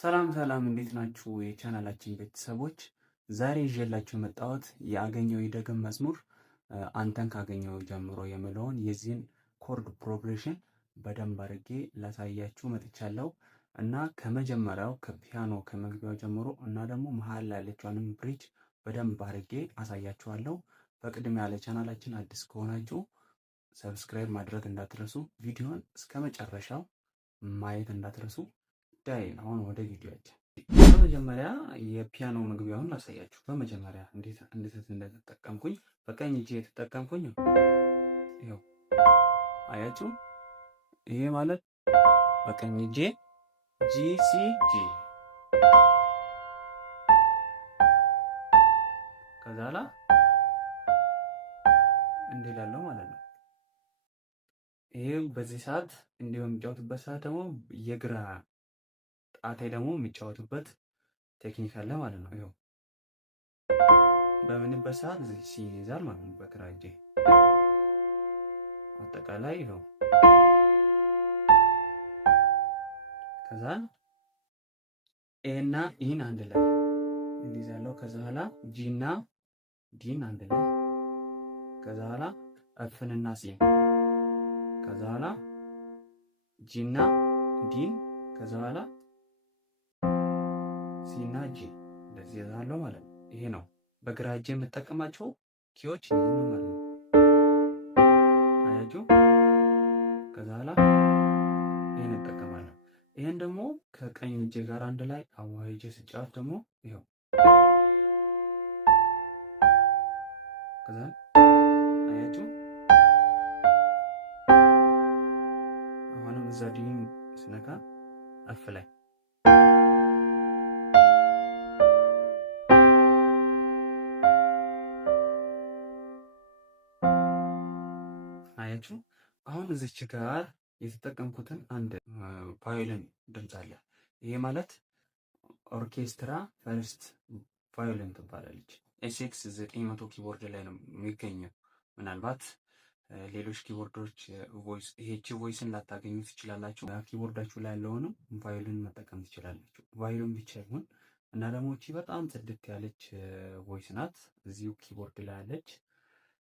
ሰላም ሰላም፣ እንዴት ናችሁ የቻናላችን ቤተሰቦች? ዛሬ ይዤላችሁ የመጣሁት የአገኘው ይደገም መዝሙር አንተን ካገኘው ጀምሮ የሚለውን የዚህን ኮርድ ፕሮግሬሽን በደንብ አድርጌ ላሳያችሁ መጥቻለሁ እና ከመጀመሪያው ከፒያኖ ከመግቢያው ጀምሮ እና ደግሞ መሀል ላይ ያለችዋንም ብሪጅ በደንብ አድርጌ አሳያችኋለሁ። በቅድሚያ ለቻናላችን አዲስ ከሆናችሁ ሰብስክራይብ ማድረግ እንዳትረሱ፣ ቪዲዮን እስከ መጨረሻው ማየት እንዳትረሱ። አሁን ወደ ቪዲዮአችን በመጀመሪያ የፒያኖ መግቢያውን ላሳያችሁ። በመጀመሪያ እንዴት እንደተጠቀምኩኝ በቀኝ እጄ የተጠቀምኩኝ ይኸው አያችሁ። ይሄ ማለት በቀኝ እጄ ጂ ሲ ጂ፣ ከዛላ እንዲህ ላለው ማለት ነው። ይሄ በዚህ ሰዓት እንዲሁ የሚጫወቱበት ሰዓት ደግሞ የግራ ጣቴ ደግሞ የሚጫወቱበት ቴክኒክ አለ ማለት ነው። ይኸው በምንበት ሰዓት ሲ ይዛል ማለት ነው በግራ እጄ። አጠቃላይ ይኸው ከዛ ኤ እና ኢን አንድ ላይ እንይዛለሁ። ከዛ በኋላ ጂ እና ዲን አንድ ላይ፣ ከዛ በኋላ ኤፍን እና ሲን፣ ከዛ በኋላ ጂ እና ዲን፣ ከዛ በኋላ ሲና ጂ እንደዚህ ያዛለው ማለት ነው። ይሄ ነው በግራ እጄ የምጠቀማቸው ኪዎች ነው ማለት ነው። አያችሁ። ከዛ በኋላ ይሄን እጠቀማለሁ። ይሄን ደግሞ ከቀኝ እጄ ጋር አንድ ላይ አዋህጄ ስጫወት ደግሞ ይሄው ከዛ አያችሁ። አሁንም እዛ ዲን ስነካ አፍ ላይ አያችሁ። አሁን እዚች ጋር የተጠቀምኩትን አንድ ቫዮሊን ድምፅ አለ። ይሄ ማለት ኦርኬስትራ ፈርስት ቫዮሊን ትባላለች። ኤስኤክስ 900 ኪቦርድ ላይ ነው የሚገኘው። ምናልባት ሌሎች ኪቦርዶች ቮይስ ይሄቺ ቮይስን ላታገኙ ትችላላችሁ። ኪቦርዳችሁ ላይ ያለውንም ቫዮሊን መጠቀም ትችላላችሁ። ቫዮሊን ብቻ ይሁን እና ደግሞ እቺ በጣም ጽድት ያለች ቮይስ ናት። እዚሁ ኪቦርድ ላይ ያለች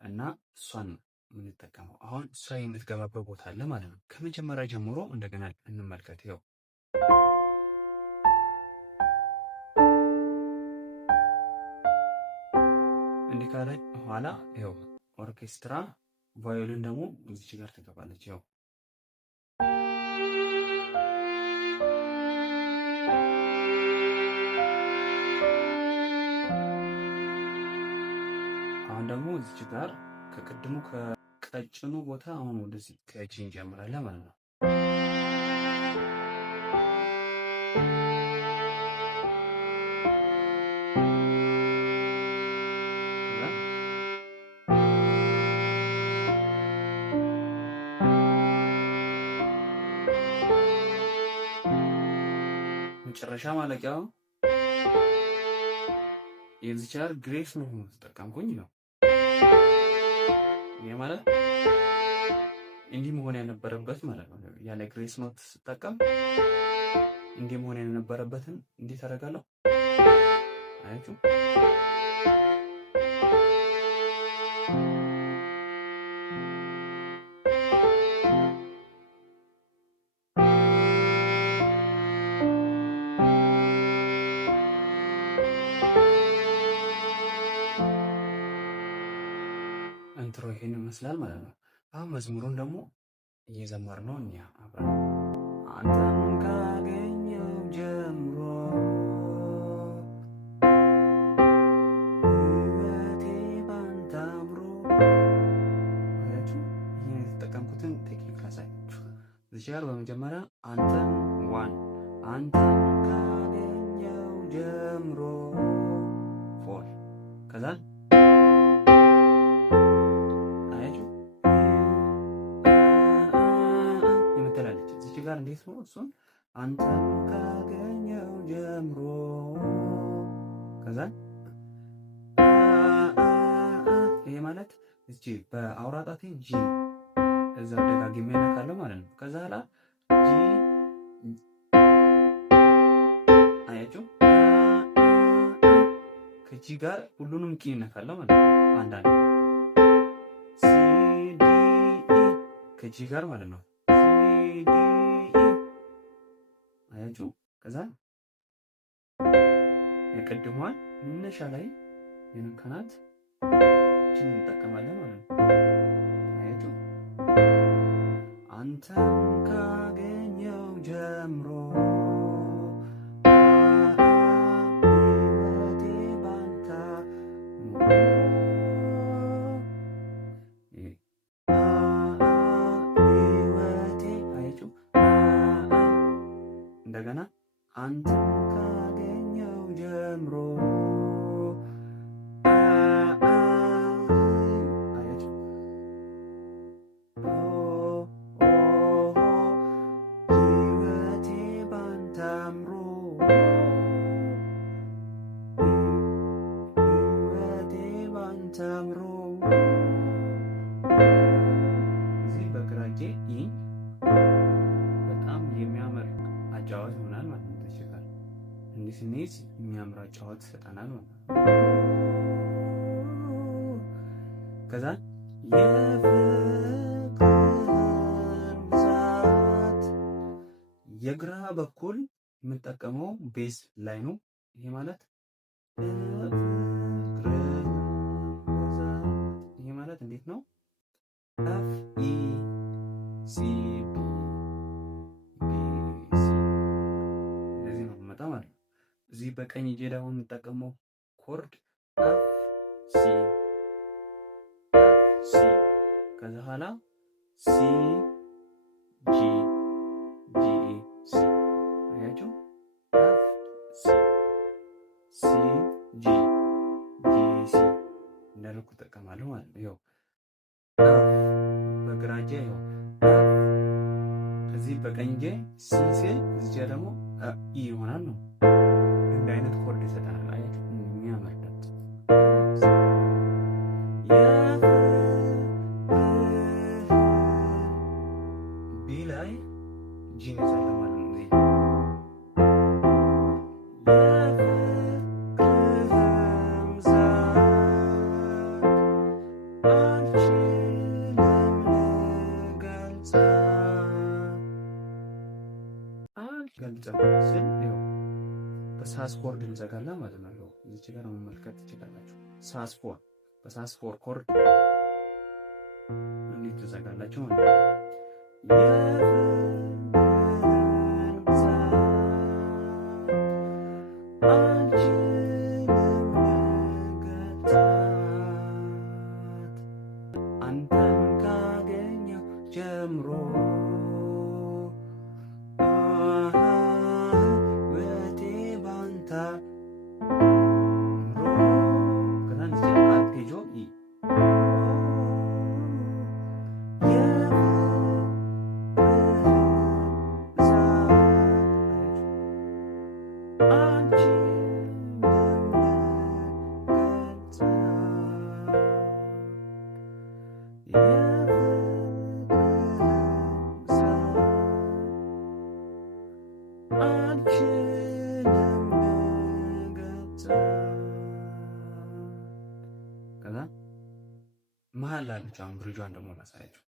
እና እሷን የምንጠቀመው አሁን እሷ የምትገባበት ቦታ አለ ማለት ነው። ከመጀመሪያ ጀምሮ እንደገና እንመልከት። ይኸው እንዲህ ካለ በኋላ ይኸው ኦርኬስትራ ቫዮሊን ደግሞ እዚች ጋር ትገባለች። ይኸው አሁን ደግሞ እዚች ጋር ከቅድሙ ከቀጭኑ ቦታ አሁን ወደዚህ ከጂ እንጀምራለን ማለት ነው። መጨረሻ ማለቂያው የዚህ ቻር ግሬስ ነው ተጠቀምኩኝ ነው። ይሄ ማለት እንዲህ መሆን የነበረበት ማለት ነው። ያለ ግሬስ ኖት ስጠቀም እንዲህ መሆን የነበረበትን እንዴት አደርጋለሁ? አያችሁ። እንትሮ ይሄን ይመስላል ማለት ነው። አሁን መዝሙሩን ደግሞ እየዘመር ነው እኛ አብረን አንተን ካገኘው ጀምሮ ሕይወቴ ባንተ አምሮ። አያችሁ። ይሄን የተጠቀምኩትን ቴክኒክ ላሳያችሁ። እዚህ ጋር በመጀመሪያ አንተን ዋን አንተን ካገኘው ጀምሮ ፎር ከዛ ጋር እንዴት ነው እሱን አንተን ካገኘው ጀምሮ ከዛ ይሄ ማለት እቺ በአውራጣቴ ጂ እዛ ደጋግሜ ነካለሁ ማለት ነው። ከዛ ኋላ ጂ አያችሁ ከጂ ጋር ሁሉንም ቂ እነካለሁ ማለት ነው። አንዳንድ ሲ ዲ ኢ ከጂ ጋር ማለት ነው። ሲ ዲ ኢ አያችሁ ከዛ የቀድሟን መነሻ ላይ የነካናት እቺን እንጠቀማለን ማለት ነው። አያችሁ አንተን ካገኘው ጀምሮ እንደገና አንተን ካገኘው ጀምሮ አያችሁ ሕይወቴ ባንተ አምሮ ሕይወቴ ባንተ አምሮ እዚህ በግራ እጄ በጣም የሚያምር አጫዋች ይሆናል ማለት ነው። ተሽካል እንዲህ ስንይዝ የሚያምር አጫዋች ይሰጠናል ማለት ነው። ከዛ የፍቅር ብዛት የግራ በኩል የምንጠቀመው ቤዝ ላይ ነው። ይሄ ማለት ይሄ ማለት እንዴት ነው? ኤፍ ኢ ሲ ቢ እዚህ በቀኝ እጄ ደግሞ የምጠቀመው ኮርድ ኤፍ ሲ ከዛ ኋላ ሲ ጂ ጂ ሲ አያችሁ ኤፍ ሲ ጂ ሲ እንዳልኩ እጠቀማለሁ ማለት ነው። ይኸው በግራ እጄ ይኸው እዚህ በቀኝ እጄ ሲ ሲል እዚህ ደግሞ ኢ ይሆናል ነው። እንደ አይነት ኮርድ ይሰጣል። አያችሁ የሚያምር ድምፅ ቢ ላይ ጂን ይዛል ማለት ነው። ሳስፎርድ እንዘጋለን ማለት ነው። እዚህ ጋር መመልከት ትችላላችሁ። ሳስፎር በሳስፎር ኮርድ እንዴት ትዘጋላችሁ ማለት ነው። አንተን ካገኘው ጀምሮ መሀል ላለች አሁን ብሪጇን ደግሞ ላሳያችሁ።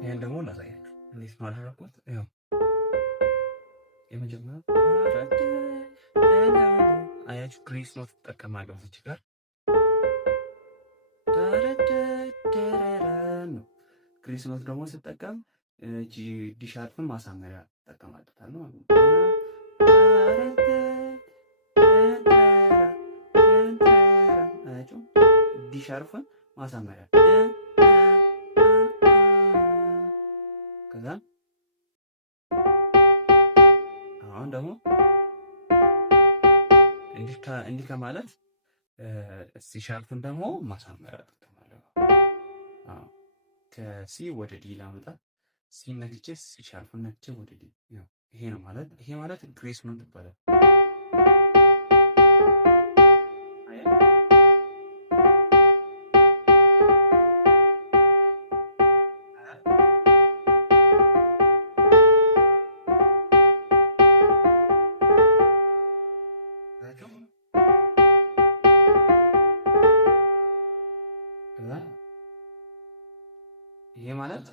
ይሄን ደግሞ ላሳያችሁ እንዴት ነው አደረኩት። ይኸው የመጀመሪያው አያችሁ ግሬስ ኖት ትጠቀማለሁ እዚህ ጋር ነው። ግሬስ ኖት ደግሞ ስጠቀም እቺ ዲ ሻርፕን ማሳመሪያ ተጠቀማለታለሁ ማለት ነው። አያችሁ ዲ ሻርፕን ማሳመሪያ ከዛ አሁን ደግሞ እንዲህ ከማለት ሲ ሻርፕን ደግሞ ማሳመሪያ ተጠቅማለሁ። ከሲ ወደ ዲ ላመጣ ሲ ነክቼ ሲ ሻርፕን ነክቼ ወደ ዲ ይሄ ነው ማለት ይሄ ማለት ግሬስ ኖት ይባላል። ይሄ ማለት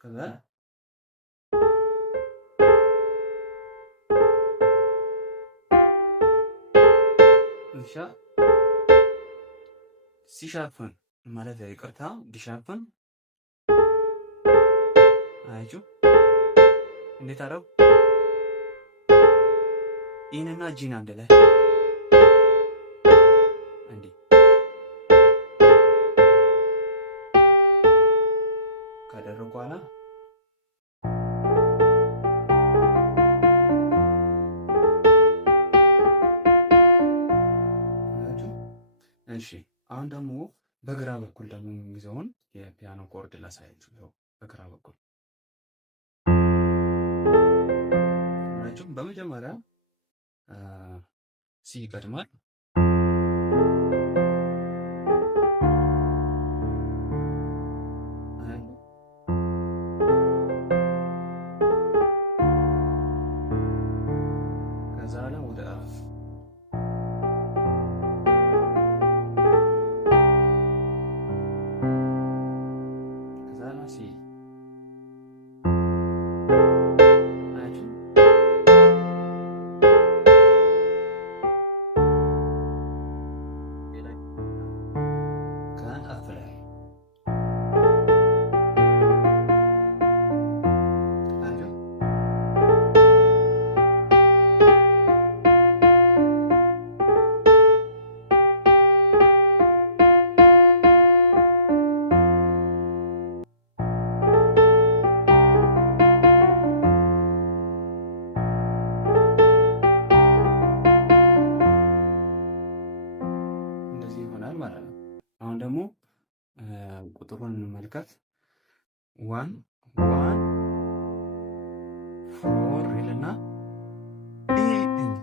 ከዛ ሲ ሻርፕን ማለት ይቅርታ ዲ ሻርፕን አያችሁ እንዴት አደረጉ? ኢንና ጂን አንድ ላይ እንዴ ካደረጉ በኋላ እሺ አሁን ደግሞ በግራ በኩል ደግሞ የሚይዘውን የፒያኖ ኮርድ ላሳያችሁ። ይኸው በግራ በኩል በመጀመሪያ ሲ ይቀድማል። ከዛ ላይ ወደ ደግሞ ቁጥሩን እንመልከት። 1 1 4 ይልና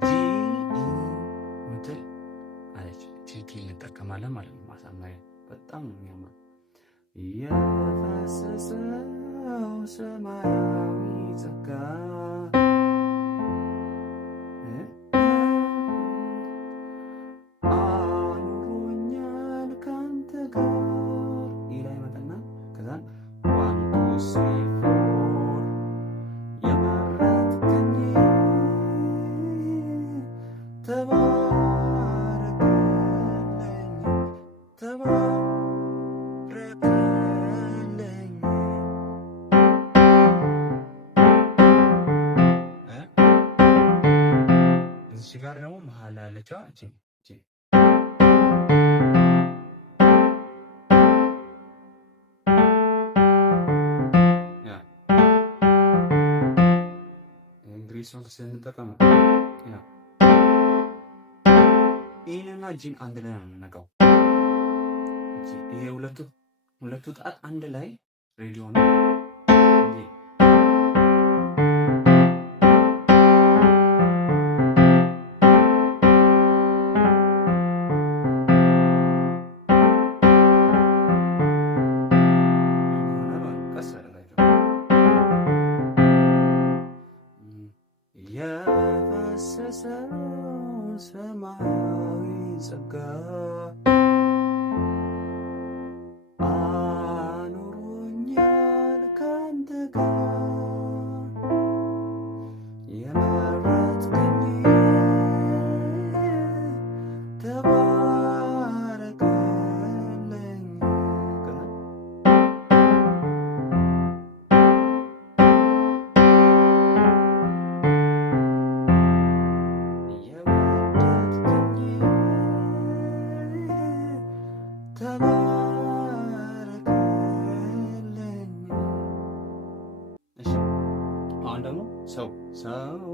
ጂ ምትል አለች ጂ እንጠቀማለን ማለት ነው። ማሳመሪያ በጣም ነው የሚያምረው። የፈሰሰው ሰማያዊ ጸጋ ጋር ደግሞ መሀል ያለችው ኢንግሪሶን ስንጠቀም ኢንና ጂን አንድ ላይ ነው የምንነካው። ይሄ ሁለቱ ጣት አንድ ላይ ሬዲዮ ነው። የፈሰሰው ሰማያዊ ጸጋ አኑሮኛል ካንተ ጋር የመረጥከኝ ተባረክልኝ። ሰው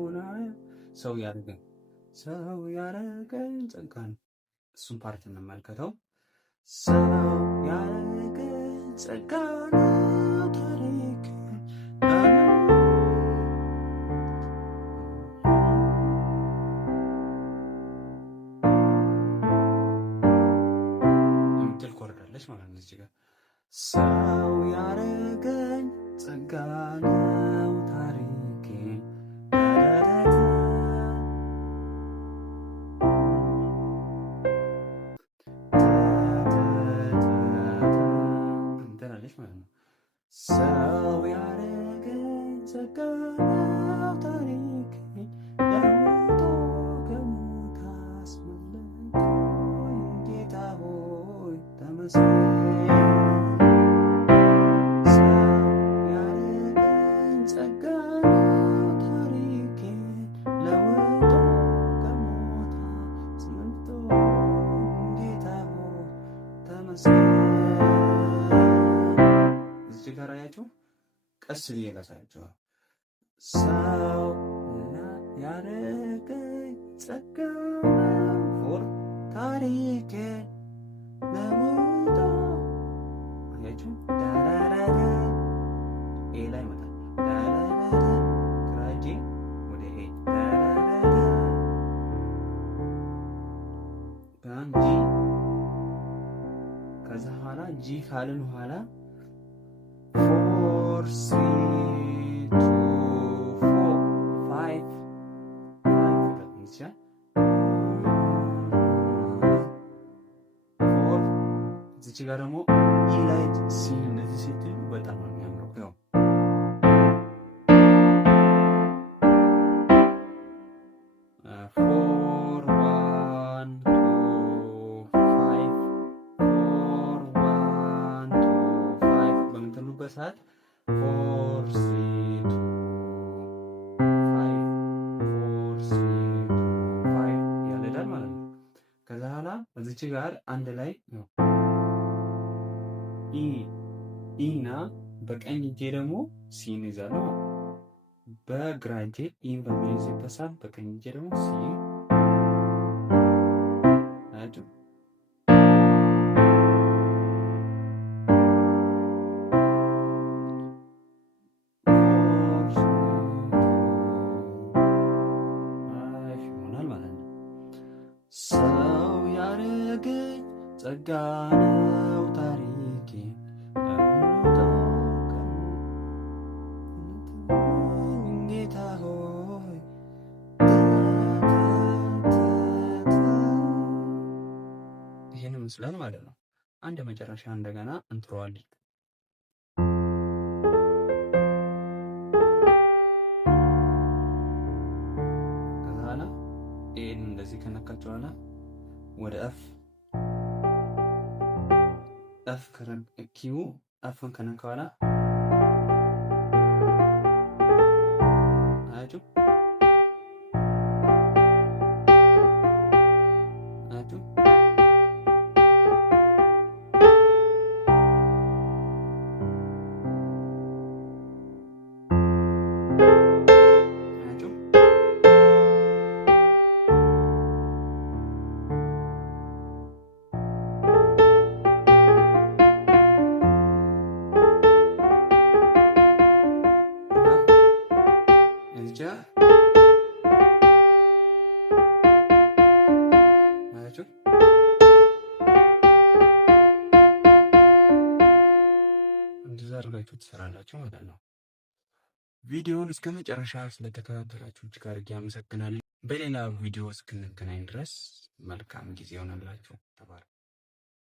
ያረገኝ ጸጋ ነው። እሱም ፓርት እንመልከተው። ሰው ያረገኝ ጸጋ ነው ታሪክ የምትል ኮርዳለች ማለት ነው። እዚህ ጋር ሰው ያረገኝ ጸጋ ነው ታሪኬ ትላለች ማለት ነው። ሰው ያረገኝ ጸጋ ነው ታሪኬ ለውጦ ከሞት አስመለጠኝ ጌታ ሆይ ተመስገን። እዚህ ጋር አያችሁ፣ ቀስ ብዬ ላሳያችኋል። ሰው ያረገኝ ጸጋ ፎር ታሪኬ ለውጦ አያችሁ፣ ዳራራራ ኤ ላይ ይመጣል። ዳራራራ ግራጄ ወደ ኤ ዳራራራ ጋንጂ ከዛ ኋላ ጂ ካልን ኋላ 4 3 2 4 5 እዚች ጋር ደግሞ ኢ ላይ ሲ እነዚህ ስትሉ በጣም ነው የሚያምረው። ያው 4 1 2 5 4 1 2 5 በምትሉበት ሰዓት 4 3 2 5 4 3 2 5 ያለዳል ማለት ነው። ከዛ ኋላ እዚች ጋር አንድ ላይ ነው ኢና በቀኝ እጄ ደግሞ ሲን ይዛለሁ። በግራ እጄ ኢን በሚይዝበት ሰዓት በቀኝ እጄ ደግሞ ሲ አያችሁ። ይሆናል ማለት ነው። ሰው ያረገኝ ጸጋ ነው ታሪኬ ጌታ ሆይ ይህን ይመስላል ማለት ነው። አንድ መጨረሻ እንደገና እንትሮዋለን። ከዛ ኋላ ይህን እንደዚህ ከነካቸው ኋላ ወደ ኪው ኤፍን ከነካ ኋላ አያችሁ እንደዛ አድርጋችሁ ትሰራላችሁ ማለት ነው። ቪዲዮውን እስከ መጨረሻ ስለተከታተላችሁ እጅግ አድርጌ አመሰግናለሁ። በሌላ ቪዲዮ እስክንገናኝ ድረስ መልካም ጊዜ ይሆንላችሁ። ተባረኩ።